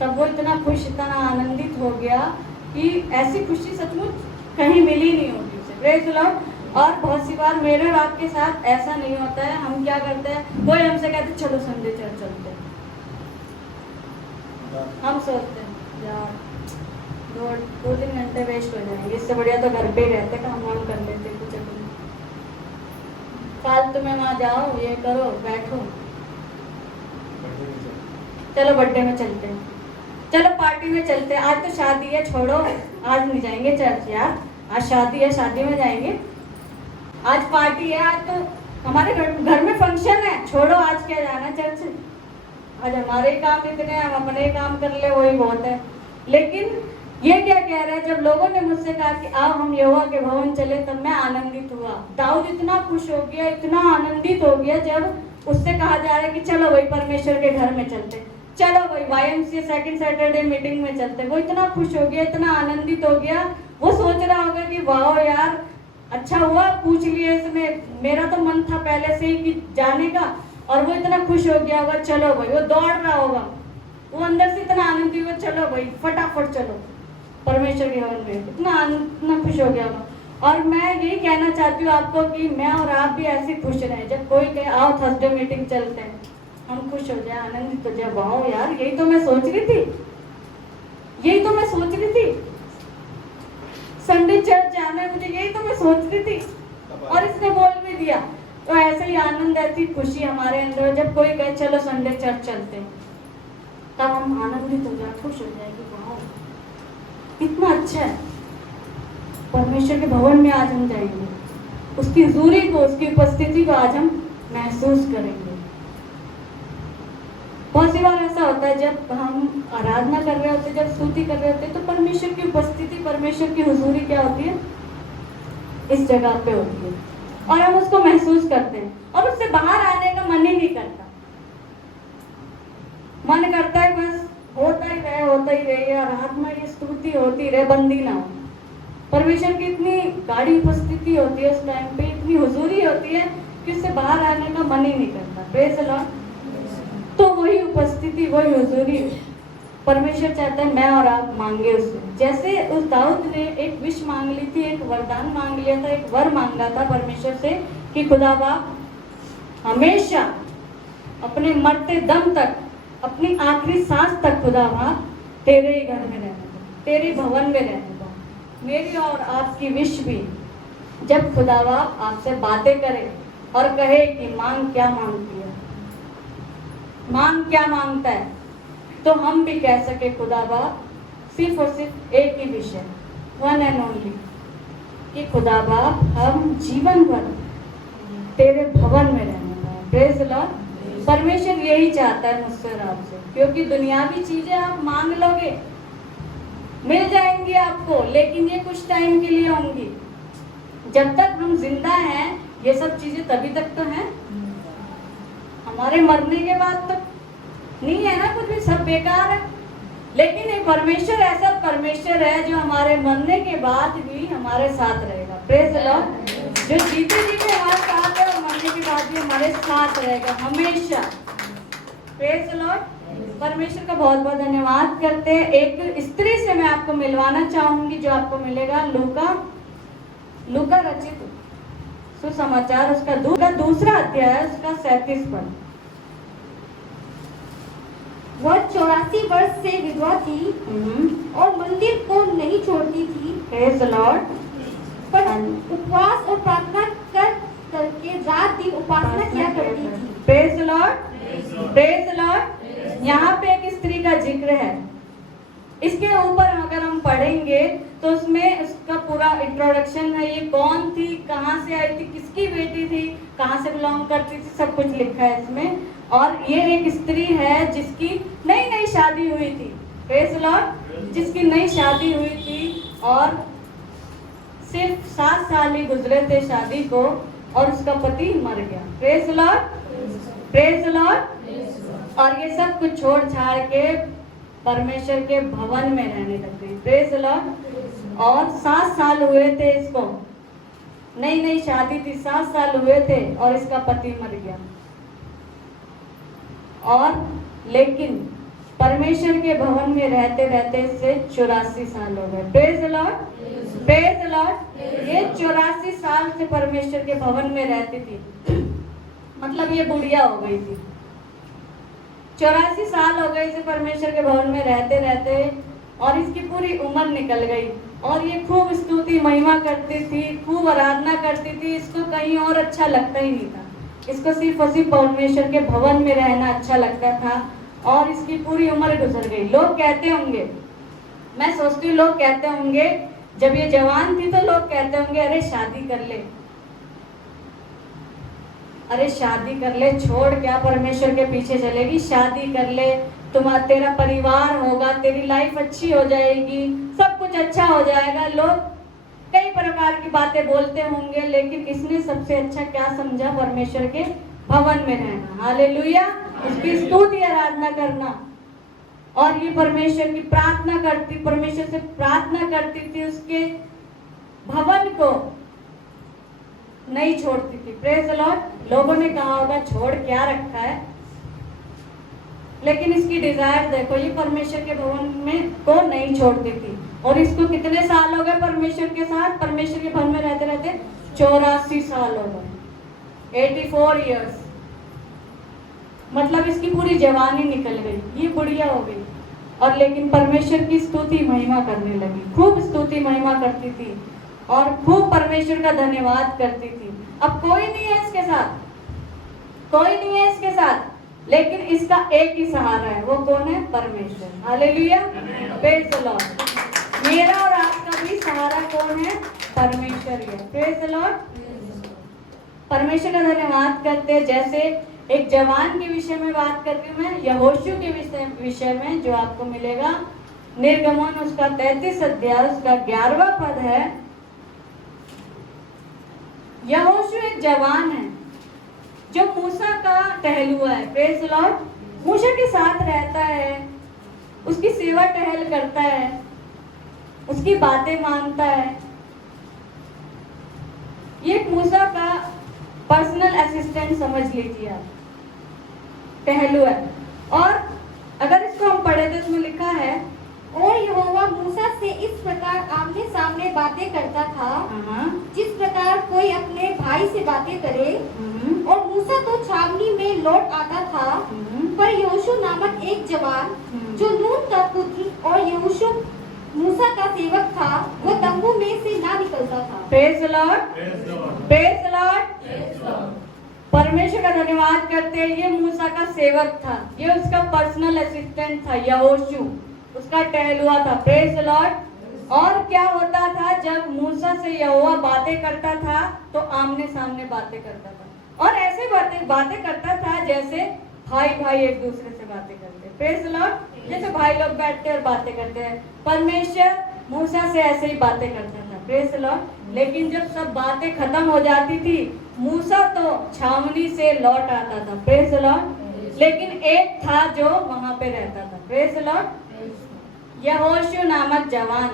तब वो इतना खुश, इतना आनंदित हो गया कि ऐसी खुशी सचमुच कहीं मिली नहीं होगी उसे। Praise the Lord. और बहुत सी बार मेरे और आपके साथ ऐसा नहीं होता है। हम क्या करते हैं, कोई हमसे कहते चलो संडे चर्च चलते हैं, हम सोचते हैं यार 2-3 घंटे वेस्ट हो जाएंगे, इससे बढ़िया तो घर पे ही रहते, काम वाम कर लेते कुछ अपने। फालतू में वहाँ जाओ, ये करो, बैठो। चलो बर्थडे में चलते हैं, चलो पार्टी में चलते हैं। आज तो शादी है, छोड़ो, आज नहीं जाएंगे चर्च यार, आज शादी है, शादी में जाएंगे। आज पार्टी है, आज तो हमारे घर में फंक्शन है, छोड़ो, आज क्या जाना चर्च। आज हमारे ही काम इतने हैं, हम अपने ही काम कर ले, वही बहुत है। लेकिन ये क्या कह रहा है, जब लोगों ने मुझसे कहा कि आओ हम यहोवा के भवन चले, तब मैं आनंदित हुआ। दाऊद इतना खुश हो गया, इतना आनंदित हो गया, जब उससे कहा जा रहा है कि चलो भाई परमेश्वर के घर में चलते, चलो भाई YMCA सेकंड सैटरडे मीटिंग में चलते। वो इतना खुश हो गया, इतना आनंदित हो गया, वो सोच रहा होगा कि वाह यार, अच्छा हुआ पूछ लिया इसने, मेरा तो मन था पहले से ही कि जाने का, और वो इतना खुश हो गया होगा। चलो भाई, वो दौड़ रहा होगा, वो अंदर से इतना आनंदित हुआ, चलो भाई फटाफट चलो परमेश्वर के भवन में, इतना खुश हो गया होगा। और मैं यही कहना चाहती हूँ आपको कि मैं और आप भी ऐसे खुश रहें, जब कोई कहे आओ थर्सडे मीटिंग चलते हैं, हम खुश हो जाए, आनंदित हो जाए, वाह यार यही तो मैं सोच रही थी, यही तो मैं सोच रही थी, संडे चर्च जाना है मुझे, यही तो मैं सोच रही थी, और इसने बोल भी दिया। तो ऐसे ही आनंद, ऐसी खुशी हमारे अंदर, जब कोई कहे चलो संडे चर्च चलते हैं, तब हम आनंदित हो जाए, खुश हो जाएगी, वाह कितना अच्छा है। परमेश्वर के भवन में आज हम जाएंगे, उसकी हुजूरी को, उसकी उपस्थिति को आज हम महसूस करेंगे। बहुत सी बार ऐसा होता है, जब हम आराधना कर रहे होते, जब स्तुति कर रहे होते, तो परमेश्वर की उपस्थिति, परमेश्वर की हुजूरी क्या होती है, इस जगह पे होती है, और हम उसको महसूस करते हैं, और उससे बाहर आने का मन ही नहीं करता। मन करता है बस होता ही रहे, आराधना ये स्तुति होती रहे, बंदी ना हो। परमेश्वर की इतनी गाढ़ी उपस्थिति होती है उस टाइम पे, इतनी हुजूरी होती है कि उससे बाहर आने का मन ही नहीं करता। Praise the Lord. तो वही उपस्थिति, वही हुजूरी परमेश्वर चाहता है मैं और आप मांगे उससे। जैसे उस दाऊद ने एक विश मांग ली थी, एक वरदान मांग लिया था, एक वर मांगा था परमेश्वर से कि खुदा बाप हमेशा अपने मरते दम तक, अपनी आखिरी सांस तक खुदा बाप तेरे ही घर में रहने दो, तेरे भवन में रहने दो। मेरी और आपकी विश भी, जब खुदा बाप आपसे बातें करे और कहे कि मांग क्या मांगती है, मांग क्या मांगता है, तो हम भी कह सके खुदा बाप सिर्फ और सिर्फ एक ही विषय, वन एंड ओनली, कि खुदा बाप हम जीवन भर तेरे भवन में रहने का। Praise the Lord. परमेश्वर यही चाहता है मुझसे और आपसे, क्योंकि दुनियावी चीजें आप मांग लोगे, मिल जाएंगी आपको, लेकिन ये कुछ टाइम के लिए होंगी। जब तक हम जिंदा हैं ये सब चीजें तभी तक तो हैं, हमारे मरने के बाद तो नहीं है ना, कुछ भी सब बेकार है। लेकिन एक परमेश्वर ऐसा परमेश्वर है जो हमारे मरने के बाद भी हमारे साथ रहेगा। Praise the Lord. जो जीते जी भी हमारे साथ है और मरने के बाद भी हमारे साथ रहेगा हमेशा। Praise the Lord. परमेश्वर का बहुत बहुत धन्यवाद करते हैं। एक स्त्री से मैं आपको मिलवाना चाहूंगी, जो आपको मिलेगा लूका रचित सुसमाचार, उसका दूसरा अध्याय, उसका 37 पद। वह 84 वर्ष से विधवा थी और मंदिर को नहीं छोड़ती थी, प्रेज़ द लॉर्ड, पर उपवास और प्रार्थना करके रात दिन उपासना किया करती थी। Praise the Lord, praise the Lord. यहाँ पे एक स्त्री का जिक्र है। इसके ऊपर अगर हम पढ़ेंगे तो उसमें उसका पूरा इंट्रोडक्शन है, ये कौन थी, कहाँ से आई थी, किसकी बेटी थी, कहाँ से बिलोंग करती थी, सब कुछ लिखा है इसमें। और ये एक स्त्री है जिसकी नई शादी हुई थी। Praise the Lord. जिसकी नई शादी हुई थी और सिर्फ 7 साल ही गुजरे थे शादी को, और उसका पति मर गया। Praise the Lord, praise the Lord. और ये सब कुछ छोड़ छाड़ के परमेश्वर के भवन में रहने लग गई। Praise the Lord. और 7 साल हुए थे इसको, नई शादी थी, 7 साल हुए थे और इसका पति मर गया। और लेकिन परमेश्वर के भवन में रहते रहते इससे 84 साल हो गए। Praise the Lord, praise the Lord. ये 84 साल से परमेश्वर के भवन में रहती थी, मतलब ये बुढ़िया हो गई थी। 84 साल हो गए इसे परमेश्वर के भवन में रहते रहते, और इसकी पूरी उम्र निकल गई और ये खूब स्तुति महिमा करती थी, खूब आराधना करती थी। इसको कहीं और अच्छा लगता ही नहीं था, इसको सिर्फ और सिर्फ परमेश्वर के भवन में रहना अच्छा लगता था और इसकी पूरी उम्र गुजर गई। लोग कहते होंगे, मैं सोचती हूँ लोग कहते होंगे, जब ये जवान थी तो लोग कहते होंगे अरे शादी कर ले, अरे शादी कर ले, छोड़ क्या परमेश्वर के पीछे चलेगी, शादी कर ले, तुम्हारा तेरा परिवार होगा, तेरी लाइफ अच्छी हो जाएगी, सब कुछ अच्छा हो जाएगा। लोग कई प्रकार की बातें बोलते होंगे, लेकिन इसने सबसे अच्छा क्या समझा? परमेश्वर के भवन में रहना, हालेलुया, उसकी स्तुति आराधना करना। और ये परमेश्वर की प्रार्थना करती, परमेश्वर से प्रार्थना करती थी, उसके भवन को नहीं छोड़ती थी। Praise the Lord. लोगों ने कहा होगा छोड़ क्या रखा है, लेकिन इसकी डिजायर देखो, ये परमेश्वर के भवन में को नहीं छोड़ती थी। और इसको कितने साल हो गए परमेश्वर के साथ, परमेश्वर के भवन में रहते रहते? 84 साल हो गए, 84 इयर्स। मतलब इसकी पूरी जवानी निकल गई, ये बुढ़िया हो गई और लेकिन परमेश्वर की स्तुति महिमा करने लगी, खूब स्तुति महिमा करती थी और खूब परमेश्वर का धन्यवाद करती थी। अब कोई नहीं है इसके साथ, कोई नहीं है इसके साथ, लेकिन इसका एक ही सहारा है, वो कौन है? परमेश्वर। Hallelujah, praise the Lord. मेरा और आपका भी सहारा कौन है? परमेश्वर ही है। Praise the Lord. परमेश्वर का धन्यवाद करते हैं। जैसे एक जवान के विषय में बात कर रही हूँ मैं, यहोशू के विषय में जो आपको मिलेगा, निर्गमन उसका 33 अध्याय उसका 11वां पद है। यहोशू एक जवान है जो मूसा का टहलुआ है। Praise the Lord. मूसा के साथ रहता है, उसकी सेवा टहल करता है, उसकी बातें मानता है। ये एक मूसा का पर्सनल असिस्टेंट समझ लीजिए आप, टहलुआ है। और अगर इसको हम पढ़े तो इसमें लिखा है, और यहोवा मूसा से इस प्रकार आमने सामने बातें करता था जिस प्रकार कोई अपने भाई से बातें करे। और मूसा तो छावनी में लौट आता था, पर यहोशू नामक एक जवान जो नून का पुत्र और यहोशू मूसा का सेवक था, वो तंबू में से ना निकलता था। Praise the Lord, praise the Lord. परमेश्वर का धन्यवाद करते हैं। ये मूसा का सेवक था, ये उसका पर्सनल असिस्टेंट था, यहोशू उसका टहलुआ था। Praise the Lord. और क्या होता था, जब मूसा से यहोवा बातें करता था तो आमने सामने बातें करता था और ऐसे बातें करता था जैसे भाई भाई एक दूसरे से बातें करते। Praise the Lord. जैसे भाई लोग बैठते हैं और बातें करते हैं, परमेश्वर मूसा से ऐसे ही बातें करता था। Praise the Lord. लेकिन जब सब बातें खत्म हो जाती थी, मूसा तो छावनी से लौट आता था। Praise the Lord. लेकिन एक था जो वहां पे रहता था। Praise the Lord. यहोशू नामक जवान,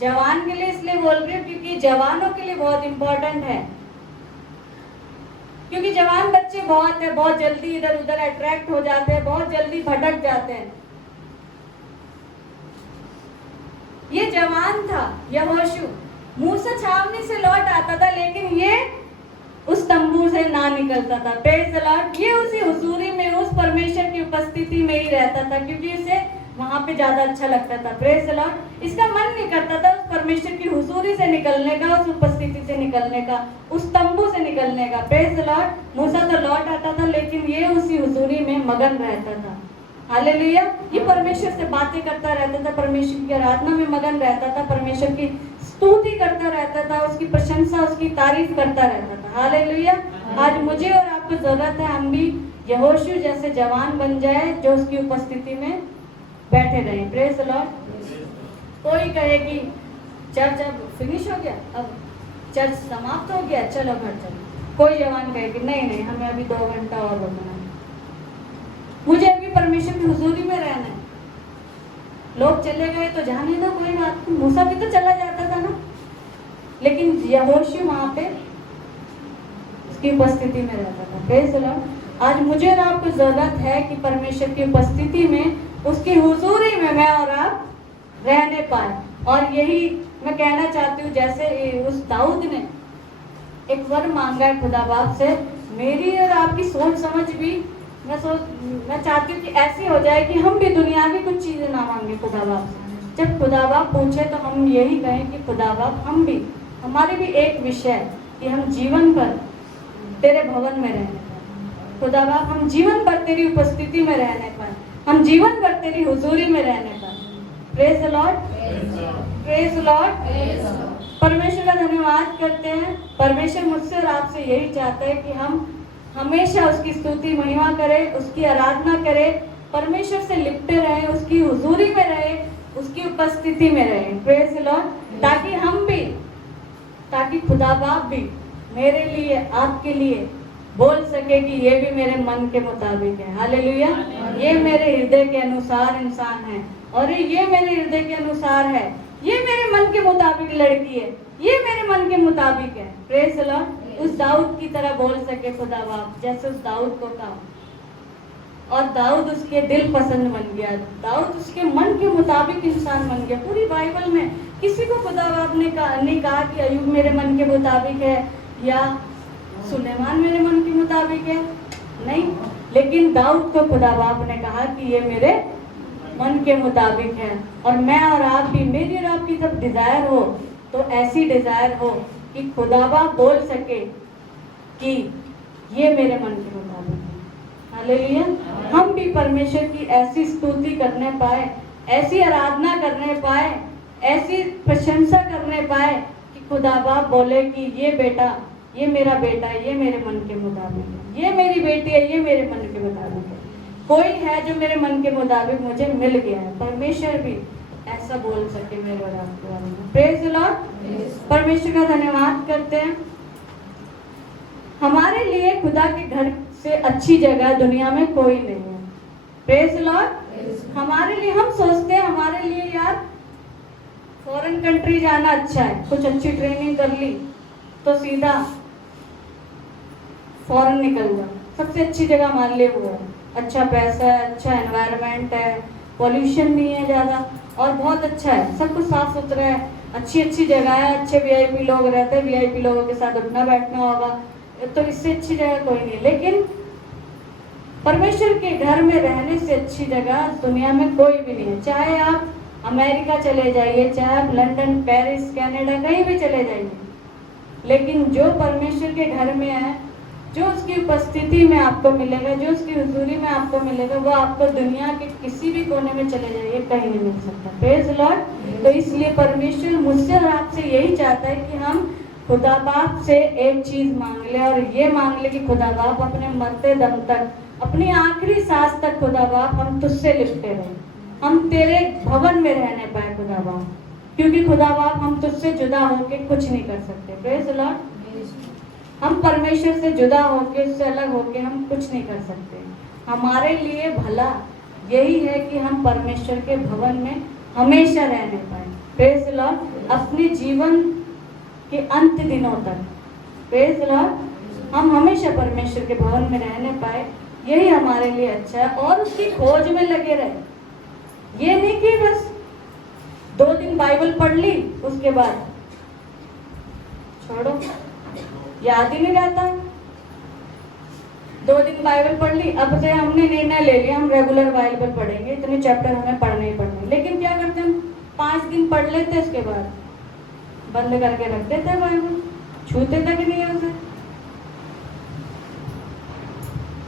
जवान के लिए इसलिए बोल रही हूँ क्योंकि जवानों के लिए बहुत इंपॉर्टेंट है, क्योंकि जवान बच्चे बहुत है, बहुत जल्दी इधर उधर अट्रैक्ट हो जाते हैं, बहुत जल्दी भटक जाते हैं। ये जवान था यहोशू, मूसा छावनी से लौट आता था लेकिन ये उस तंबू से ना निकलता था। Praise the Lord. ये उसी हुजूरी में, उस परमेश्वर की उपस्थिति में ही रहता था क्योंकि उसे वहां पे ज्यादा अच्छा लगता था। Praise the Lord. इसका मन नहीं करता था उस परमेश्वर की हुजूरी से निकलने का, उस उपस्थिति से निकलने का, उस तंबू से निकलने का। Praise the Lord. मूसा तो लौट आता था लेकिन ये उसी हुजूरी में मगन रहता था। हालेलुया। ये परमेश्वर से बातें करता रहता था, परमेश्वर की आराधना में मगन रहता था, परमेश्वर की स्तुति करता रहता था, उसकी प्रशंसा, उसकी तारीफ करता रहता था। हालेलुया। आज मुझे और आपको जरूरत है हम भी यहोशू जैसे जवान बन जाए जो उसकी उपस्थिति में बैठे रहे। Praise the Lord. कोई कहे कि चर्च अब फिनिश हो गया, अब चर्च समाप्त हो गया, चलो घर चलो। कोई जवान कहे कि नहीं नहीं, हमें अभी 2 घंटा और रुकना है, मुझे अभी परमेश्वर की हुजूरी में रहना है। लोग चले गए तो जाने दो, कोई बात नहीं, मूसा भी तो चला जाता था ना, लेकिन यहोशू वहां पे उसकी उपस्थिति में रहता था। Praise the Lord. आज मुझे और आपको जरूरत है कि परमेश्वर की उपस्थिति में, उसकी हुजूरी में मैं और आप रहने पाए। और यही मैं कहना चाहती हूँ, जैसे उस दाऊद ने एक वर मांगा है खुदा बाप से, मेरी और आपकी सोच समझ भी मैं चाहती हूँ कि ऐसी हो जाए कि हम भी दुनियावी कुछ चीजें ना मांगे खुदा बाप से, जब खुदा बाप पूछे तो हम यही कहें कि खुदा बाप हम भी, हमारी भी एक विषय है कि हम जीवन भर तेरे भवन में रहने पाए। खुदा बाप हम जीवन भर तेरी उपस्थिति में रहने पाए, हम जीवन भर तेरी हुजूरी में रहने पाए। Praise the Lord, praise the Lord. परमेश्वर का धन्यवाद करते हैं। परमेश्वर मुझसे और आपसे यही चाहता है कि हम हमेशा उसकी स्तुति महिमा करें, उसकी आराधना करें, परमेश्वर से लिपटे रहें, उसकी हुजूरी में रहें, उसकी उपस्थिति में रहें। Praise the Lord. ताकि हम भी, ताकि खुदा बाप भी मेरे लिए, आपके लिए बोल सके कि ये भी मेरे मन के मुताबिक है। हालेलुया। ये मेरे हृदय के अनुसार इंसान है, और ये मेरे हृदय के अनुसार है, ये मेरे मन के मुताबिक लड़की है, ये मेरे मन के मुताबिक है। Praise the Lord. उस दाऊद की तरह बोल सके खुदा बाप, जैसे उस दाऊद को कहा, और दाऊद उसके दिल पसंद बन गया, दाऊद उसके मन के मुताबिक इंसान बन गया। पूरी बाइबल में किसी को खुदा बाप ने नहीं कहा कि अय्यूब मेरे मन के मुताबिक है या सुलेमान मेरे मन के मुताबिक है, नहीं। लेकिन दाऊद को खुदा बाप ने कहा कि ये मेरे मन के मुताबिक है। और मैं और आप भी, मेरी और आपकी जब डिजायर हो तो ऐसी डिजायर हो कि खुदा बाप बोल सके कि ये मेरे मन के मुताबिक है। हालेलुया। हम भी परमेश्वर की ऐसी स्तुति करने पाए, ऐसी आराधना करने पाए, ऐसी प्रशंसा करने पाए कि खुदा बाप बोले कि ये बेटा, ये मेरा बेटा है, ये मेरे मन के मुताबिक है, ये मेरी बेटी है, ये मेरे मन के मुताबिक है। कोई है जो मेरे मन के मुताबिक मुझे मिल गया है। परमेश्वर भी ऐसा बोल सके मेरे और आपके बारे में। Praise the Lord. परमेश्वर का धन्यवाद करते हैं। हमारे लिए खुदा के घर से अच्छी जगह दुनिया में कोई नहीं है। Praise the Lord. हमारे लिए, हम सोचते हैं हमारे लिए यार फॉरेन कंट्री जाना अच्छा है, कुछ अच्छी ट्रेनिंग कर ली तो सीधा फॉरेन निकल जाओ, सबसे अच्छी जगह मान लिए हुआ है, अच्छा पैसा है, अच्छा एनवायरनमेंट है, पॉल्यूशन नहीं है ज़्यादा, और बहुत अच्छा है, सब कुछ साफ सुथरा है, अच्छी अच्छी जगह है, अच्छे वीआईपी लोग रहते हैं, वीआईपी लोगों के साथ उठना बैठना होगा, तो इससे अच्छी जगह कोई नहीं। लेकिन परमेश्वर के घर में रहने से अच्छी जगह दुनिया में कोई भी नहीं है। चाहे आप अमेरिका चले जाइए, चाहे आप लंदन, पेरिस, कनाडा, कहीं भी चले जाइए, लेकिन जो परमेश्वर के घर में है, जो उसकी उपस्थिति में आपको मिलेगा, जो उसकी हुजूरी में आपको मिलेगा, वो आपको दुनिया के किसी भी कोने में चले जाइए कहीं नहीं मिल सकता। Praise the Lord. तो इसलिए परमेश्वर मुझसे और आपसे यही चाहता है कि हम खुदा बाप से एक चीज मांग ले, और ये मांग ले कि खुदा बाप अपने मरते दम तक, अपनी आखिरी सांस तक खुदा बाप हम तुझसे लिपटे रहे, हम तेरे भवन में रहने पाए खुदा बाप, क्योंकि खुदा बाप हम तुझसे जुदा होके कुछ नहीं कर सकते। Praise the Lord. हम परमेश्वर से जुदा होके, उससे अलग होके हम कुछ नहीं कर सकते। हमारे लिए भला यही है कि हम परमेश्वर के भवन में हमेशा रहने पाए। Praise the Lord. अपने जीवन के अंत दिनों तक, प्रेज द लॉर्ड, हम हमेशा परमेश्वर के भवन में रहने पाए, यही हमारे लिए अच्छा है। और उसकी खोज में लगे रहे। ये नहीं कि बस 2 दिन बाइबल पढ़ ली उसके बाद छोड़ो, याद ही नहीं रहता। 2 दिन बाइबल पढ़ ली, अब से हमने निर्णय ले लिया हम रेगुलर बाइबल पढ़ेंगे, इतने चैप्टर हमें पढ़ने ही पढ़ने। लेकिन क्या करते हैं, 5 दिन पढ़ लेते, उसके बाद बंद करके रख देते बाइबल, छूते तक नहीं है उसे।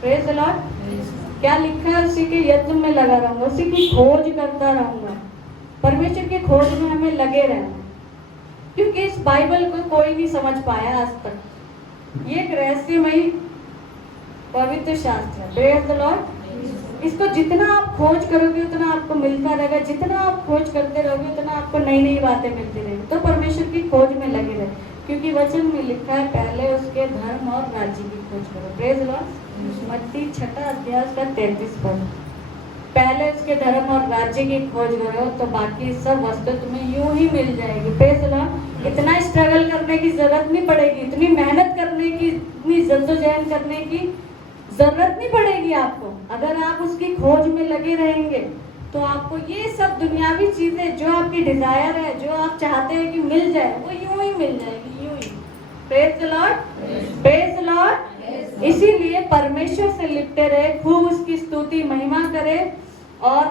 Praise the Lord. क्या लिखा है, उसी के यत्न में लगा रहूंगा, उसी की खोज करता रहूंगा। परमेश्वर की खोज में हमें लगे रहना, क्योंकि इस बाइबल को कोई नहीं समझ पाया आज तक। ये एक रहस्यमयी पवित्र शास्त्र है। Praise the Lord. इसको जितना आप खोज करोगे उतना आपको मिलता रहेगा, जितना आप खोज करते रहोगे उतना आपको नई नई बातें मिलती रहेगी। तो परमेश्वर की खोज में लगे रहे, क्योंकि वचन में लिखा है पहले उसके धर्म और राज्य की खोज करो। Praise the Lord. मत्ती 6 अध्याय का 33 पद। पहले उसके धर्म और राज्य की खोज करो तो बाकी सब वस्तु तुम्हें यूं ही मिल जाएगी। Praise the Lord. इतना स्ट्रगल करने की जरूरत नहीं पड़ेगी, इतनी मेहनत करने की, इतनी जद्दोजहद करने की जरूरत नहीं पड़ेगी आपको। अगर आप उसकी खोज में लगे रहेंगे तो आपको ये सब दुनियावी चीजें जो आपकी डिजायर है, जो आप चाहते हैं कि मिल जाए, वो यूं ही मिल जाएगी, यूं ही। Praise the Lord. Praise the Lord. इसीलिए परमेश्वर से लिपटे रहे, खूब उसकी स्तुति महिमा करे और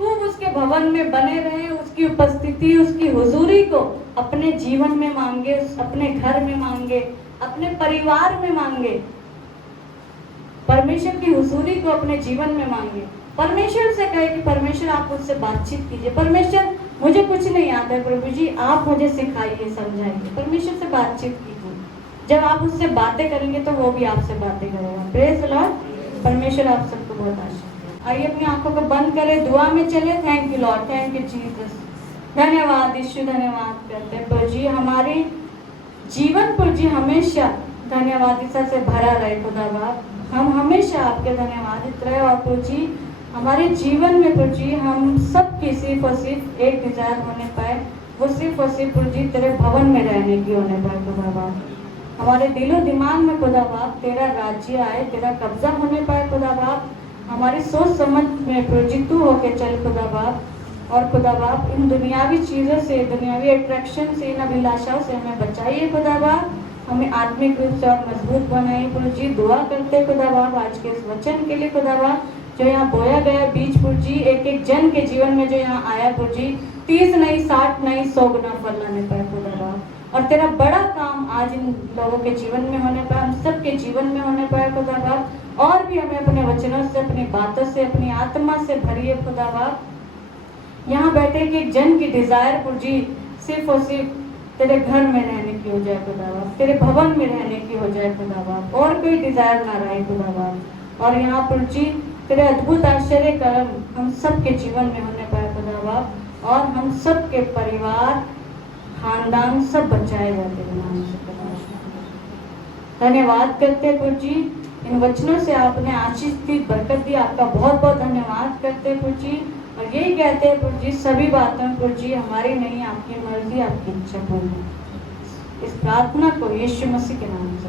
खूब उसके भवन में बने रहे, उसकी उपस्थिति, उसकी हुजूरी को अपने जीवन में मांगे, अपने घर में मांगे, अपने परिवार में मांगे, परमेश्वर की हुजूरी को अपने जीवन में मांगे। परमेश्वर से कहे कि परमेश्वर आप मुझसे बातचीत कीजिए, परमेश्वर मुझे कुछ नहीं आता है, प्रभु जी आप मुझे सिखाइए, समझाइए। परमेश्वर से बातचीत कीजिए। जब आप उससे बातें करेंगे तो वो भी आपसे बातें करेगा। Praise the Lord. परमेश्वर आप सबको बहुत आशीष दे। आइए अपनी आंखों को बंद करें, दुआ में चले। Thank you Lord, thank you Jesus. धन्यवाद यीशु, धन्यवाद करते हैं प्रभु जी। हमारे जीवन प्रभु जी हमेशा धन्यवादिता से भरा रहे खुदा बाप। हम हमेशा आपके धन्यवादित रहे। और प्रभु जी हमारे जीवन में प्रभु जी हम सब की सिर्फ और सिर्फ एक डिजायर होने पाए, वो सिर्फ और सिर्फ प्रभु जी तेरे भवन में रहने की होने पाए खुदा बाप। हमारे दिलो दिमाग में खुदा बाप तेरा राज्य आए, तेरा कब्जा होने पाए खुदा बाप। हमारी सोच समझ में प्रभु जी तू होके चल खुदा बाप। और खुदा बाप इन दुनियावी चीज़ों से, दुनियावी अट्रैक्शन से, इन अभिलाषाओं से हमें बचाइए खुदा बाप। हमें आत्मिक रूप से और मजबूत बनाइए प्रभु जी। दुआ करते खुदा बाप आज के इस वचन के लिए खुदा बाप, जो यहाँ बोया गया बीज प्रभु जी एक एक जन के जीवन में जो यहाँ आया प्रभु जी, 30 नहीं 60 नहीं 100 गुना फल लाने पाए खुदा बाप। और तेरा बड़ा काम आज इन लोगों के जीवन में होने पाए, हम सब के जीवन में होने पाए खुदा बाप। और भी हमें अपने वचनों से, अपनी बातों से, अपनी आत्मा से भरिए खुदा बाप। यहाँ बैठे कि एक जन की डिजायर प्रभु जी सिर्फ और सिर्फ तेरे घर में रहने की हो जाए खुदा बाप, तेरे भवन में रहने की हो जाए खुदा बाप, और कोई डिजायर ना रहे खुदा बाप। और यहाँ प्रभु जी तेरे अद्भुत आश्चर्य कर्म हम सब के जीवन में होने पाए खुदा बाप। और हम सब के परिवार, खानदान सब बचाए जाते तेरे नाम से खुदा बाप। धन्यवाद करते हैं प्रभु जी, इन वचनों से आपने आशीष दी, बरकत दी, आपका बहुत बहुत धन्यवाद करते हैं प्रभु जी। और यही कहते हैं प्रभु जी सभी बातों में प्रभु जी हमारी नहीं, आपकी मर्जी, आपकी इच्छा पूरी। इस प्रार्थना को यीशु मसीह के नाम से